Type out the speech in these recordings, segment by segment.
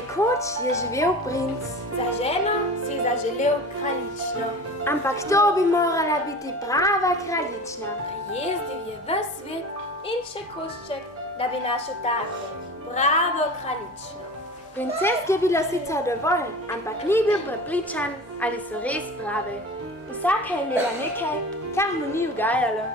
Nekoč je živel princ. Za ženo si zaželel kraljično. Ampak to bi morala biti prava kraljična. Jezdil je v svet in še košček, da bi našel tako pravo kraljično. Princeski je bilo sicer dovolj, ampak ni bil prepričan, ali so res prave. Vsaka je imela nekaj, kar mu ni ugajalo.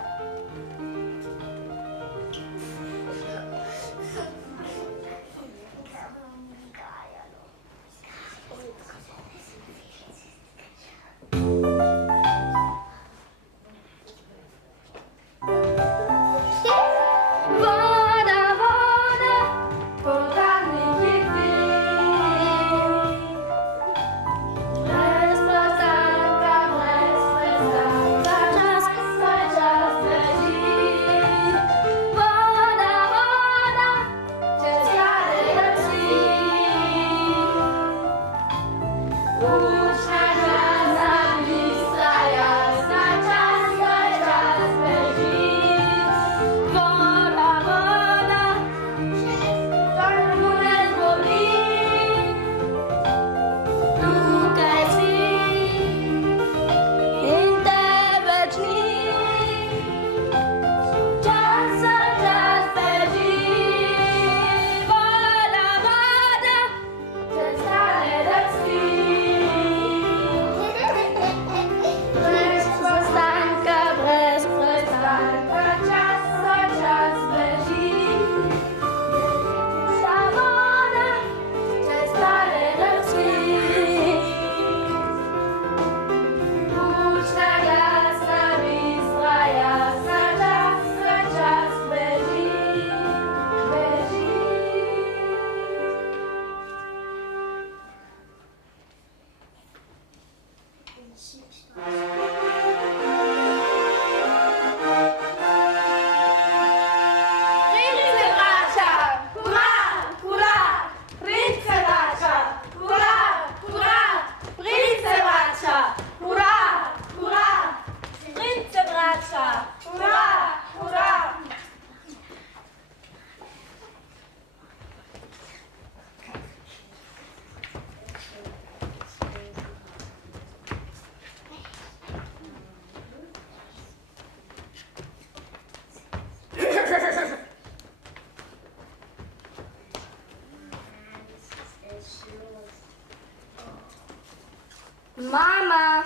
Mama,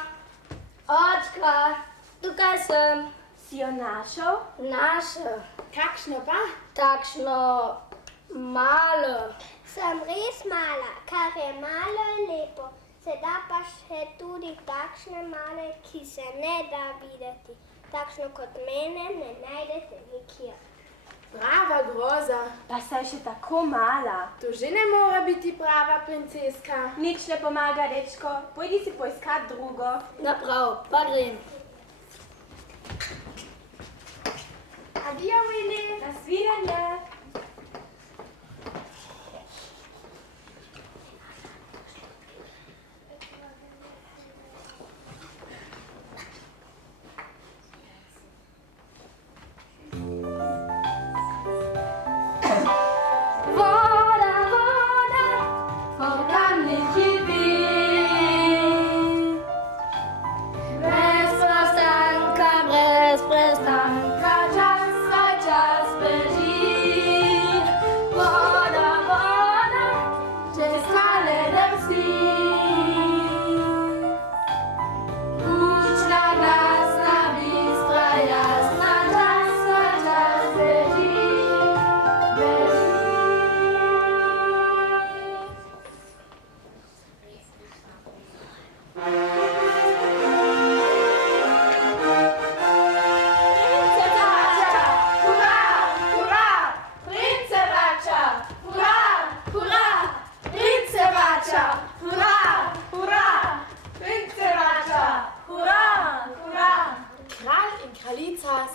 očka, tukaj sem. Si jo našel? Našel. Kakšno pa? Takšno malo. Sem res mala, kar je malo in lepo. Sedaj pa še tudi takšne male, ki se ne da videti. Takšno kot mene ne najdete nikjer. Prava groza. Pa saj še tako mala. To že ne mora biti prava princeska. Nič ne pomaga, dečko. Pojdi si poiskat drugo. Naprav, pa grem. Adijo, Willy. Nasvidenje.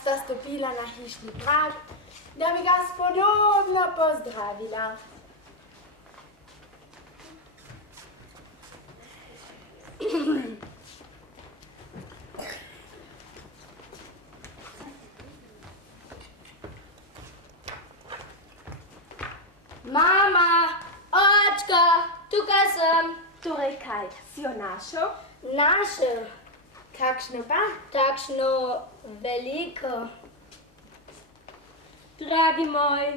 sta stopila na hišni prag, da bi ga spodobno pozdravila. Mama, očka! Očka, tukaj sem. Torej kaj, si jo našel? Našel. Kakšno pa? Takšno veliko. Dragi moj,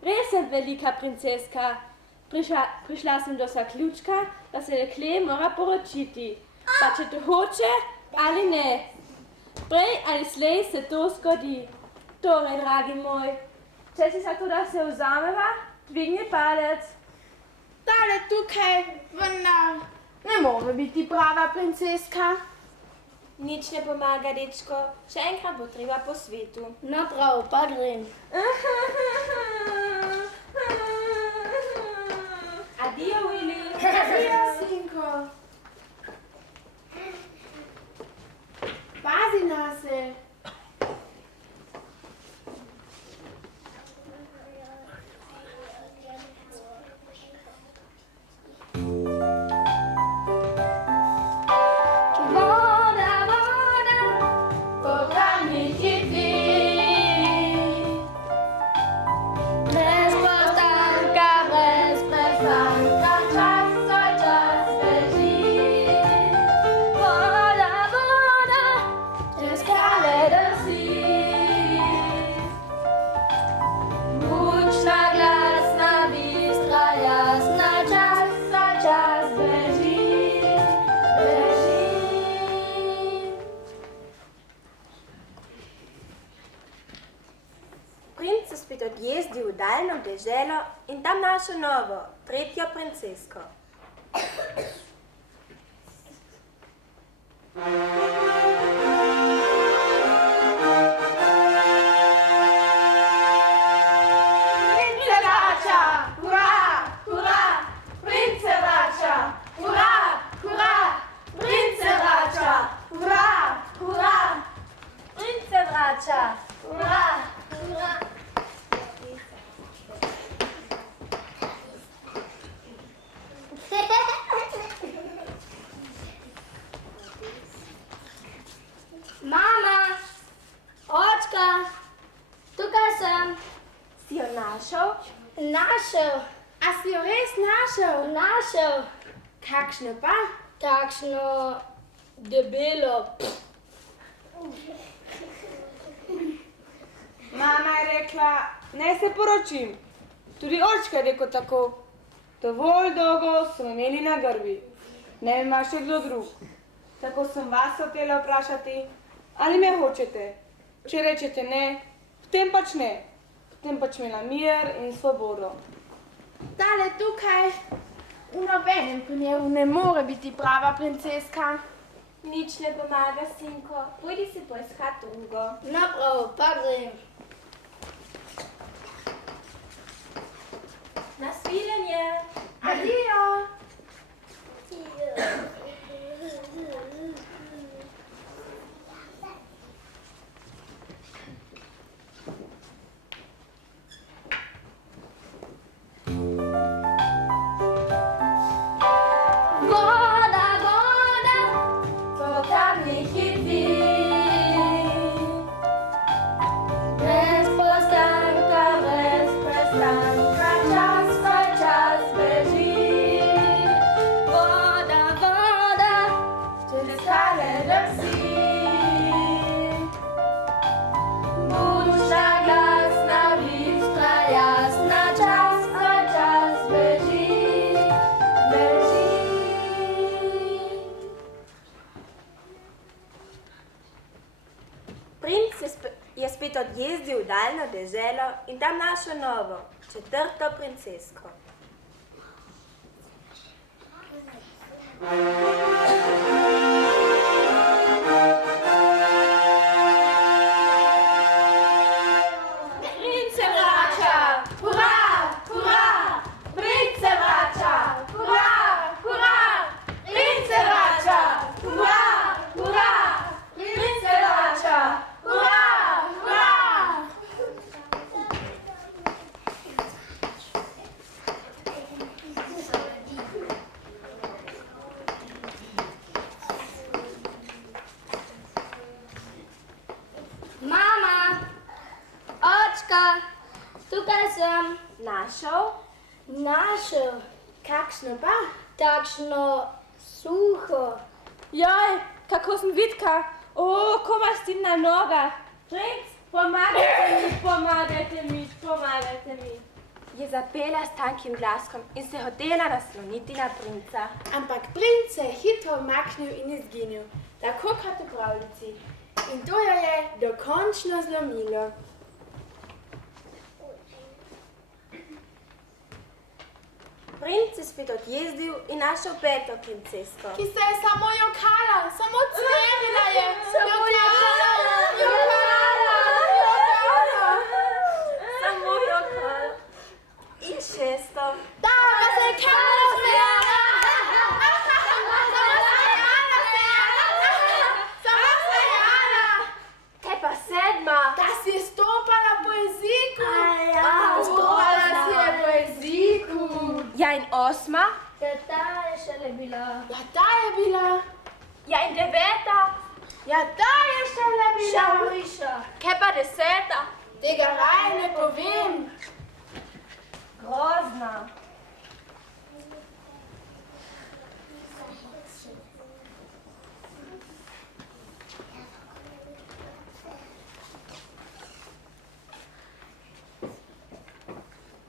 res sem velika princeska. Prišla sem do zaključka, da se dekle mora poročiti. Pa če to hoče ali ne. Prej ali slej se to zgodi. Torej, dragi moj, če si za to, da se vzameva, dvigni palec. Tale tukaj, vendar ne more biti prava princeska. Nič ne pomaga, dečko. Še enkrat bo treba po svetu. No prav, pa grem. Adio, Willy. Adio, sinko. Pazi na se. Odjezdil v daljno deželo in tam našel novo, tretjo princesko. Prince vrača! Hurra! Hurra! Prince vrača! Hurra! Hurra! Prince vrača! Hurra! Hurra! Prince vrača! Hurra! Hurra! Mama, očka, tukaj sem. Si jo našel? Našel, A si jo res našel? našel. Kakšno pa? Takšno debelo. Mama je rekla, naj se poročim. Tudi očka je rekel tako. Dovolj dolgo smo imeli na grbi. Ne ima še kdo drug. Tako sem vas hotela vprašati, ali me hočete. Če rečete ne, potem pač ne. Potem pač imela mir in svobodo. Tale tukaj v nobenem primeru ne more biti prava princeska. Nič ne pomaga, sinko. Pojdi si poiskat drugo. No prav, pa grem. Nasvidenje. Adio! Voda, voda, po kamnih idi. Brez postanka, brez prestanka, čas svoj čas beži. Voda, voda, čez skale drsi. Bučna, glasna, bistra, jasna, čas svoj čas beži. Princ je spet odjezdil v daljno deželo in tam našel novo, četrto princesko. Prince vrača! Hurra! Hurra! Prince vrača! Hurra! Hurra! Prince vrača! Hurra! Hurra! Prince vrača! Hurra! Hurra! Mama, očka, tukaj sem. Našel? Našel. Kakšno pa? Takšno suho. Joj, kako sem vitka. O, koma s tim na nogah. Princ, pomagajte mi. Je zapela s tankim glaskom in se hotela nasloniti na princa. Ampak princ se je hitro umaknil in izginil, tako kot v pravljici. In to jo je dokončno zlomilo. Princ je spet odjezdil in našel peto princesko. Ki se je samo jokala, samo cverila je. Samo jokala. In šesto. Da, pa se je kamera smejala. Samo smejala. Kaj pa sedma? Da si je stopala po jeziku. Ja, Stopala si je po jeziku. Ja, in osma? Ta je šele bila. Ja, ta je bila. Ja, in deveta? Ja, ta je šele bila. Viša. Kaj pa deseta? Tega raje ne povem. Grozna.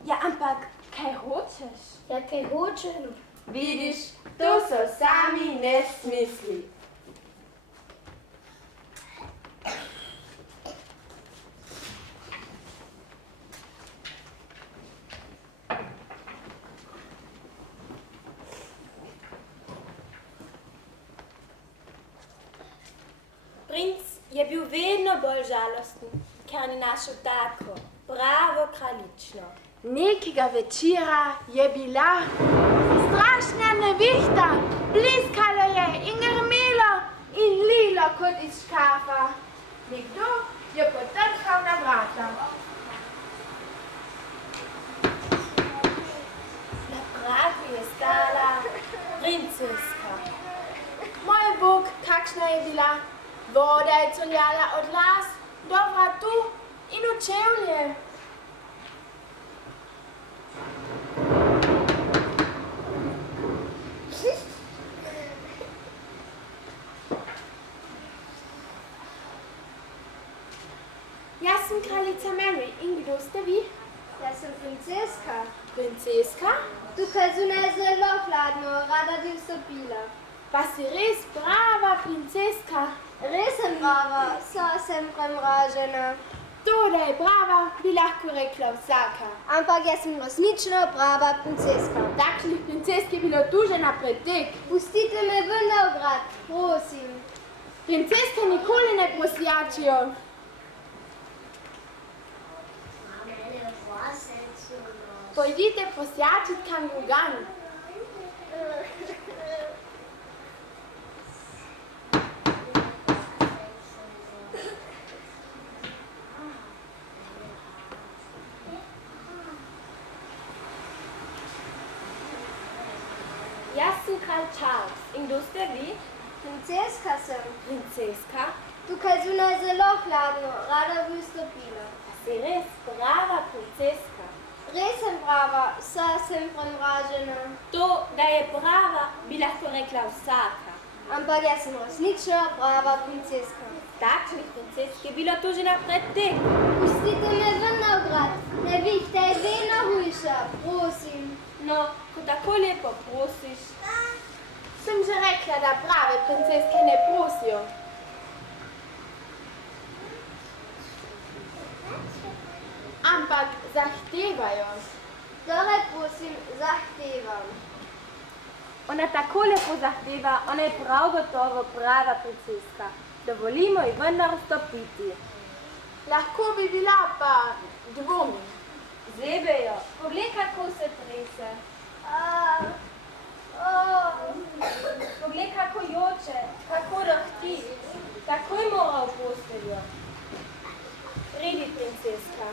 Ja, ampak kaj hočeš? Ja, kaj hočem? Vidiš, to so sami nesmisli. Princ je bil vedno bolj žalosten, ker ni našel tako pravo kraljično. Nekega večera je bila strašna nevihta, bliskalo je in grmelo in lilo kot iz škafa. Nekdo je potrkal na vrata. Na pragu je stala princeska. Moj bog, kakšna je bila. Voda je curljala od las do vratu in v čevlje. Jaz sem kraljica Mary in kdo ste vi? Jaz sem princeska. Princeska? Tukaj zunaj je zelo hladno, rada bi vstopila. Pa si res prava princeska. Res sem brava, sem premražena. To, da je prava, bi lahko rekla vsaka. Ampak jaz sem resnično prava princeska. Takšnih princesk je bilo tu že na pretek. Pustite me ven na obrat, prosim. Princeske nikoli ne prosjačijo. Pojdite prosjačit kam drugam. Jaz sem kralj Charles in kdo ste vi? Princeska sem. Princeska? Tukaj zunaj je zelo hladno, rada bi vstopila. Si res prava princeska. Res sem prava, sem premražena. To, da je prava, bi lahko rekla vsaka. Ampak jaz sem resnično prava princeska. Takšnih princesk je bilo tu že na pretek. Pustite me ven na obrat, nevihta je vedno hujša, prosim. No, ko tako lepo prosiš. Sem že rekla, da prave princeske ne prosijo. Ampak zahtevajo. Torej, prosim, zahtevam. Ona tako lepo zahteva, ona je prav gotovo prava princeska. Dovolimo ji vendar vstopiti. Lahko bi bila, pa dvomim. Zebejo, poglej, kako se trese. Poglej, kako joče, kako rohti. Takoj mora v posteljo. Pridi, princeska.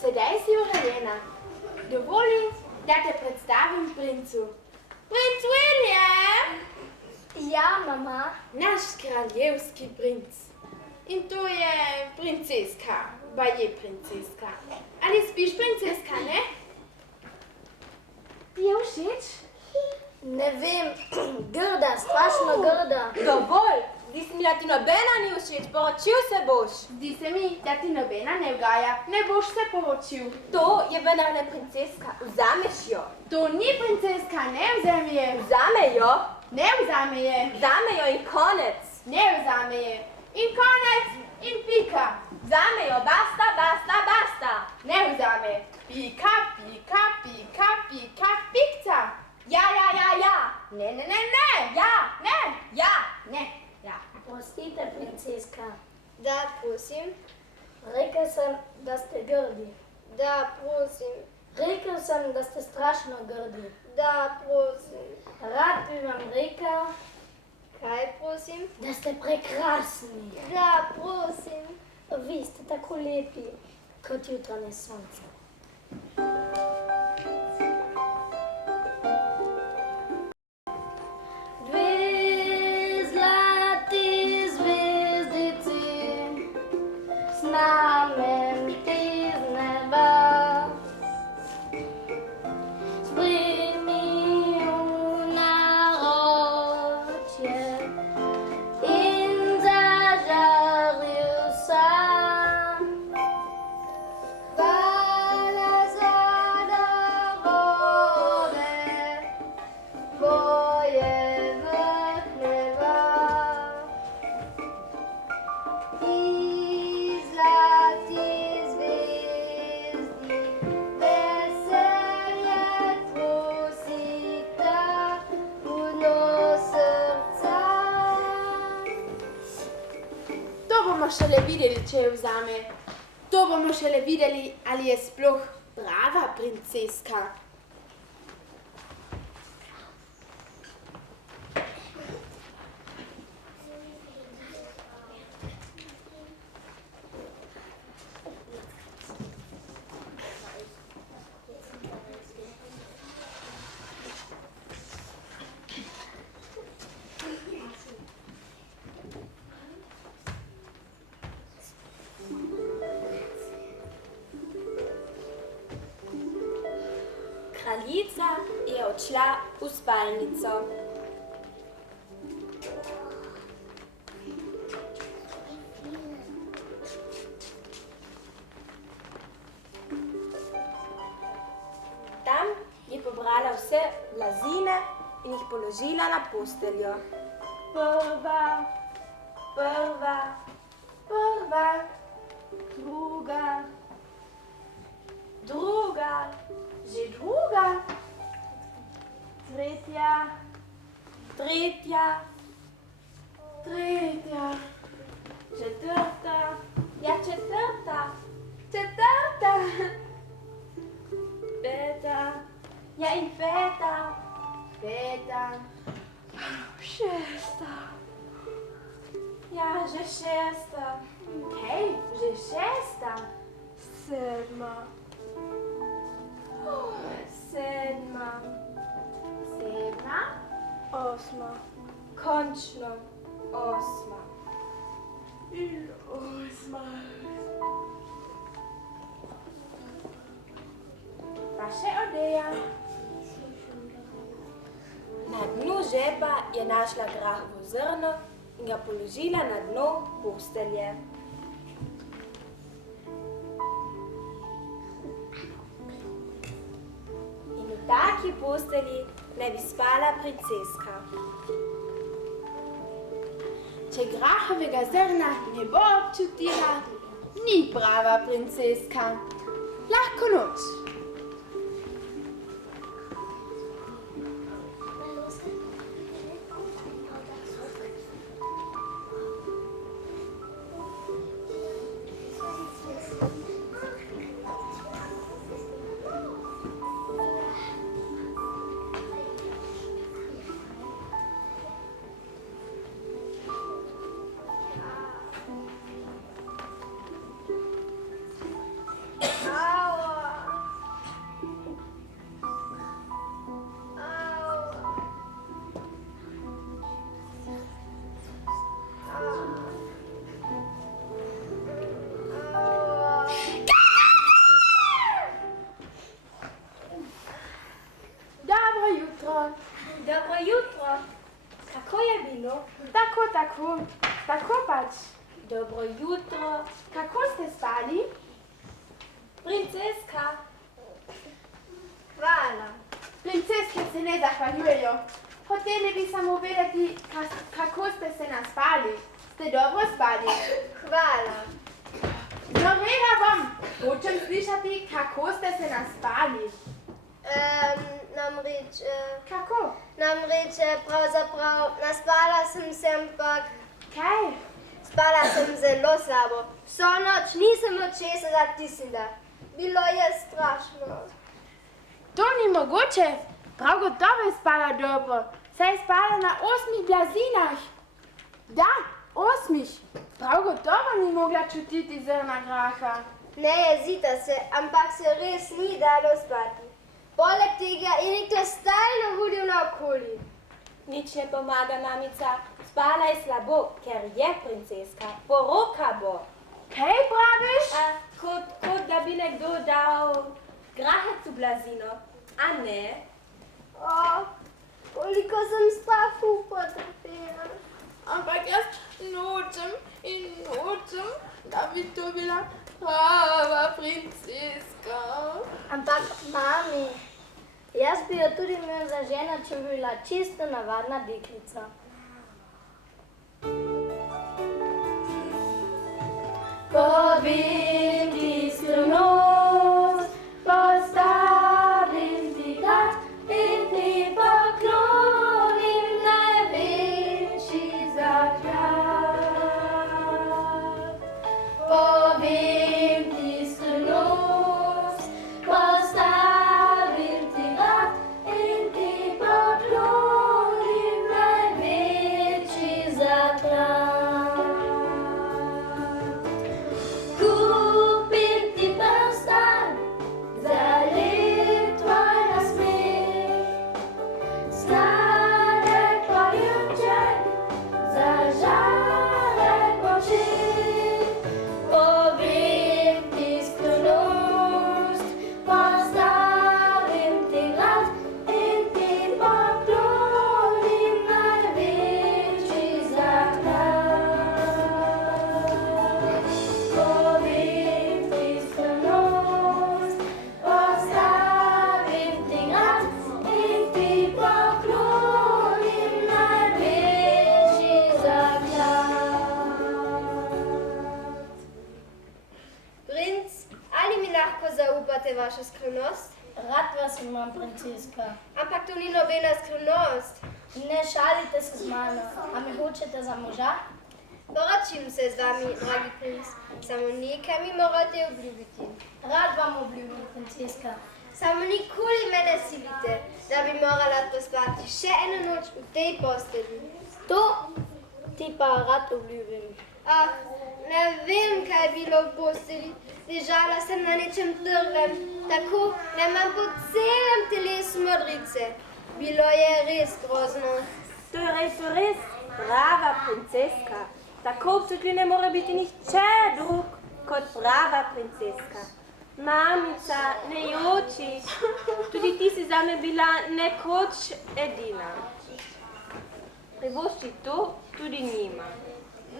Sedaj si urejena. Dovoli, da te predstavim princu. Princ William! Ja, mama. Naš kraljevski princ. In to je princeska, baje princeska. Ali spiš, princeska, ne? Ti je všeč? Ne vem, grda, strašno grda. Dovolj! Zdi se mi, da ti nobena ni všeč, poročil se boš. Zdi se mi, da ti nobena ne vgaja, ne boš se poročil. To je vendar ne princeska, vzameš jo. To ni princeska, ne vzame je. Vzame jo, Ne vzame je. vzame jo in konec. Ne vzame je. In konec in pika. Vzame jo, basta, basta, basta. Ne vzame. Pika, pika, pika, pika, pikca. Ja, ja, ja, ja. Ne, ne, ne, ne. Ja, Ne, ja. ne. Ja. Prostite, princeska. Da, prosim. Rekel sem, da ste grdi. Da, prosim. Rekel sem, da ste strašno grdi. Da, prosim. Rad bi vam rekel. Kaj, prosim? Da ste prekrasni. Da, prosim. Vi ste tako lepi, kot jutranje sonce. Dve zlati zvezdici znamenti z neba spremijo naročje in zažarijo sam. Hvala za darove tvoje vrhneva i zlati zvezdi veselje trosita puno srca. To bomo šele videli, če jo vzame. To bomo šele videli, ali je sploh prava princeska. Kraljica je odšla v spalnico. Tam je pobrala vse blazine in jih položila na posteljo. Prva, prva, Prva, druga, druga, že druga, tretja, tretja, tretja, četrta, ja četrta, četrta, peta, ja in peta, peta, šesta, ja že šesta, Kaj, že šesta, sedma, sedma, sedma, osma, končno osma. in osma. Pa še Odeja. Na dnu žepa je našla grahovo zrno in ga položila na dno postelje. In v taki postelji naj bi spala princeska. Če grahovega zrna ne bo občutila, ni prava princeska. Lahko noč. Au, noć. Dobro jutro. Kako ste spali? Princeska. Hvala. Princeske se ne zahvaljujejo. Hoteli bi samo vedeti, kako ste se naspali. Ste dobro spali? Hvala. Novega bom. Hočem slišati, kako ste se naspali. Kako? Namreč pravzaprav naspala sem se, ampak Kaj? spala sem zelo slabo. Vso noč nisem od česa zatisnila. Bilo je strašno. To ni mogoče. Prav gotovo je spala dobro. Saj je spala na 8 blazinah. Da, 8. Prav gotovo ni mogla čutiti zrna graha. Ne jezite se, ampak se res ni dalo spati. Poleg tega je nekdo stalno hodil naokoli. Nič ne pomaga, mamica. Spala je slabo, ker je princeska. Poroka bo. Kaj praviš? Kot da bi nekdo dal grahec v blazino. A ne? O, koliko sem strahu potrpela. Ampak jaz nočem in nočem, da bi to bila prava princeska. Ampak mami, jaz bi jo tudi imel za ženo, če bi bila čisto navadna deklica. Povem ti skrivnost, postavim ti grad in ti poklonim največji zaklad. Povem ti skrivnost, postavim ti grad in ti poklonim največji zaklad. Kupim ti prstan za lep tvoj nasmeh, sladek poljubček za žarek oči. Povem ti skrivnost, postavim ti grad in ti poklonim največji zaklad. Povem ti skrivnost, postavim ti grad in ti poklonim največji zaklad. Princ, ali mi lahko zaupate vašo skrivnost? Rad vas imam, princeska. Ampak to ni nobena skrivnost. Ne šalite se z mano, a me hočete za moža? Poročim se z vami, dragi princ. Samo nekaj mi morate obljubiti. Rad vam obljubim, princeska. Samo nikoli me ne silite, da bi morala pospati še eno noč v tej posteli. To ti pa rad obljubim. Ah, ne vem, kaj je bilo v posteli. Ležala sem na nečem trdem, tako da imam po celem telesu modrice. Bilo je res grozno. To je res prava princeska. Tako občutljiv ne more biti nihče drug kot prava princeska. Mamica, ne joči. Tudi ti si zame bila nekoč edina. Privošči to tudi njima.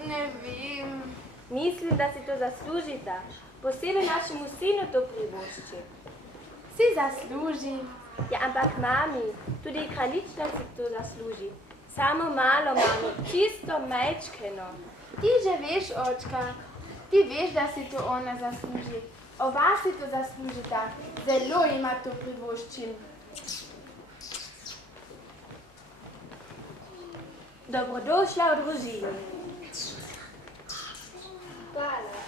Ne vem. Mislim, da si to zaslužita. Posebej našemu sinu to privošči. Si zasluži. Ja, ampak mami, tudi kraljična si to zasluži. Samo malo, mami, čisto majčkeno. Ti že veš, očka. Ti veš, da si to ona zasluži. Oba si to zaslužita. Zelo ima to privoščim. Dobrodošla v družini. Hvala.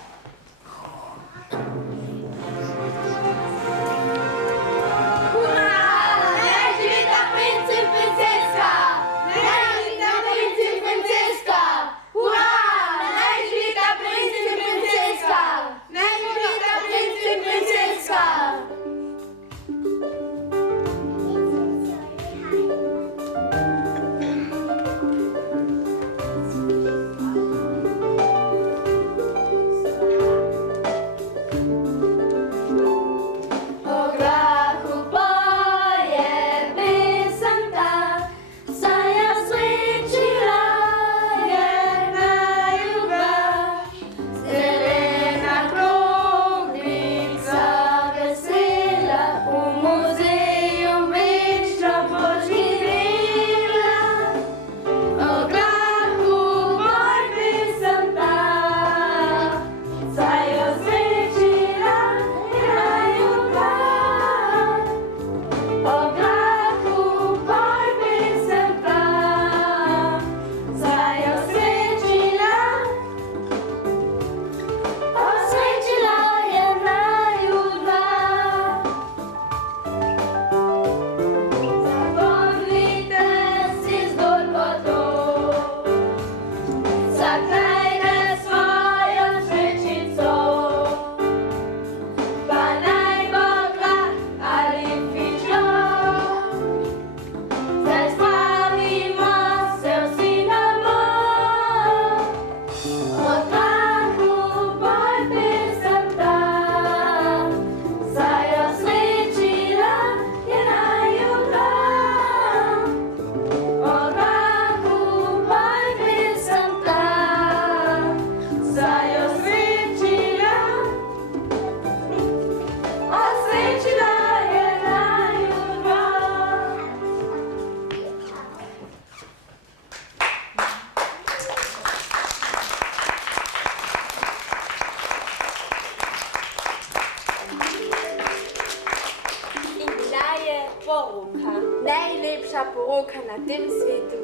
najlepša poroka na tem svetu.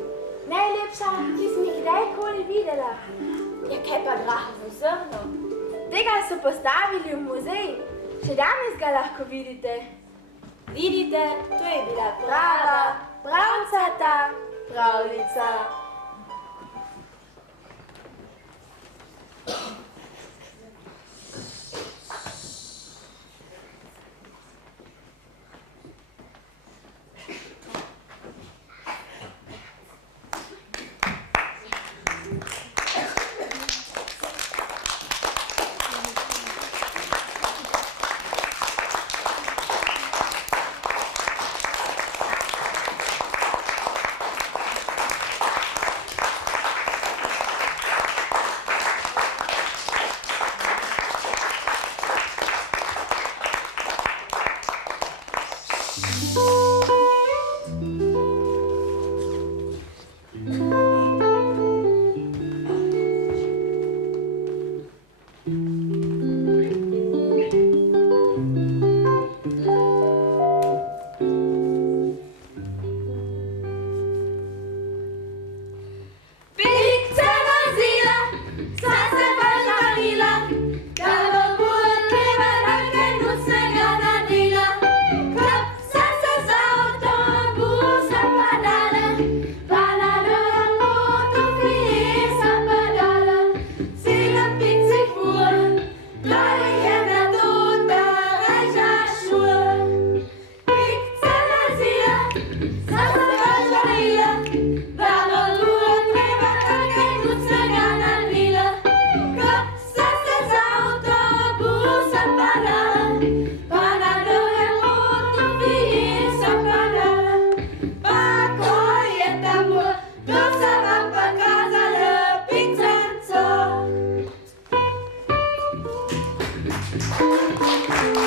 Najlepša, ki sem jih kdajkoli videla. Ja, kaj pa draho zrno? Tega so postavili v muzej. Še danes ga lahko vidite. Vidite, to je bila Prava, pravcata pravljica.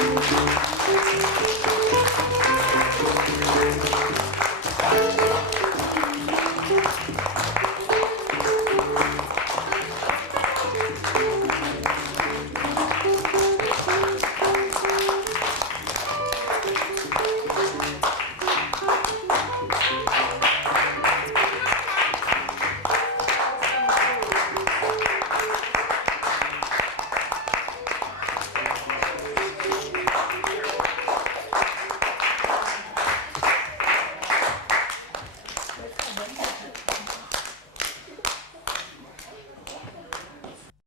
Thank you.